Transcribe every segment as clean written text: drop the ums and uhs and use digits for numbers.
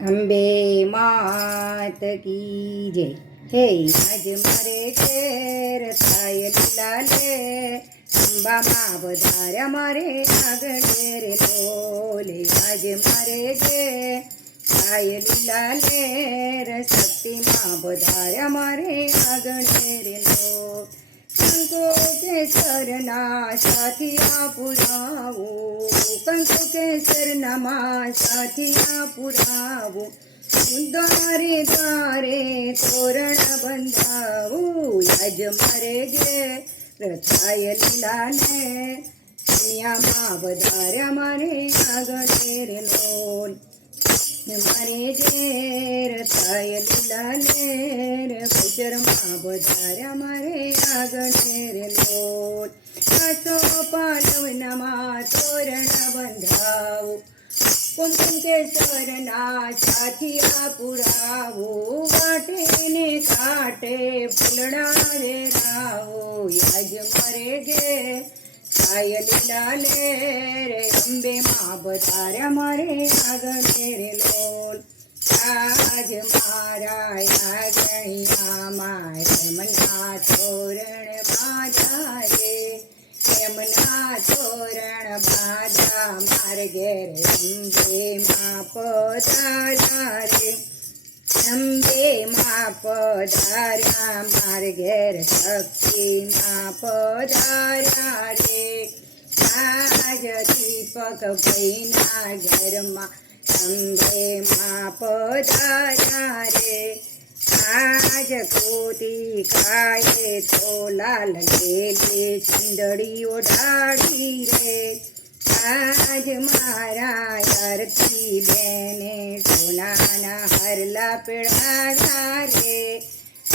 અંબે માત કી જય. હે આજ મારે ઘેર થાય લાલે, અંબામાં વધાર્યા મારે આગળ રે લોલે. આજ મારે ઘેર થાય લાલે, શક્તિમાં વધાર્યા મારે આગળ રે લો. કંકુ કેસરના સાથિયા પુરાવો, કંકુ કેસરના સાથિયા પુરાવો, દ્વારે દ્વારે તોરણ બંધાવું. આજ મારે ઘેર થાય લાલે, દુનિયામાં વધાર્યા મારે આગળ રે લોલ. મારે ઘેર થાય લાલે, બજારમાં વધાર્યા મારે આગળ રે લોલ. આસો પાલવનામાં તોરણ બંધાવો, કુમકુમ કેસરના સાથિયા પુરાવો, વાટે ને કાંટે ફૂલડા વેરાવો. આજ મારે ઘેર થાય લાલે, અંબે માં વધાર્યા મારે આગળ રે લોલ. આજ મારા આગણિયામાં યમના તોરણ બાંધ્યા રે, યમના તોરણ બાંધ્યા માર ઘેર અંબે માં પધાર્યા રે, અંબે માં પધાર્યા માર ઘેર શક્તિમાં પધાર્યા રે. આજ દીપક ભાઈના ઘરમાં અંબે માં પધાર્યા રે. આજ કોતી કાયે તો લાલ લેલી ચંદડી ઓઢાડી રે. આજ મારા આરતી બેને સોનાના હરલા પેડાવ્યા રે.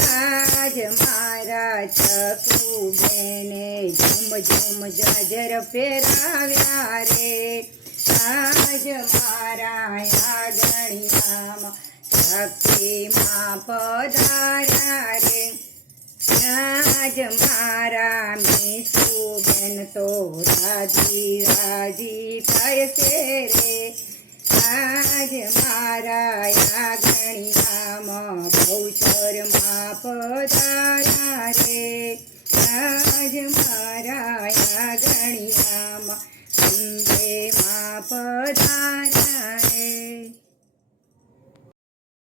આજ મારા ચકુ બેને ઝુમ ઝુમ જાજર પહેરાવ્યા રે. આજ મારા આગણિયામાં શક્તિમાં પધાર્યા રે. આજ મારા મીસુબેન તો રાજી રાજી થાય છે રે. આજ મારા આગણિયામાં બહુચરમાં પધાર્યા રે. આજ મારા આગણિયામાં અંબે માં પધાર્યા રે.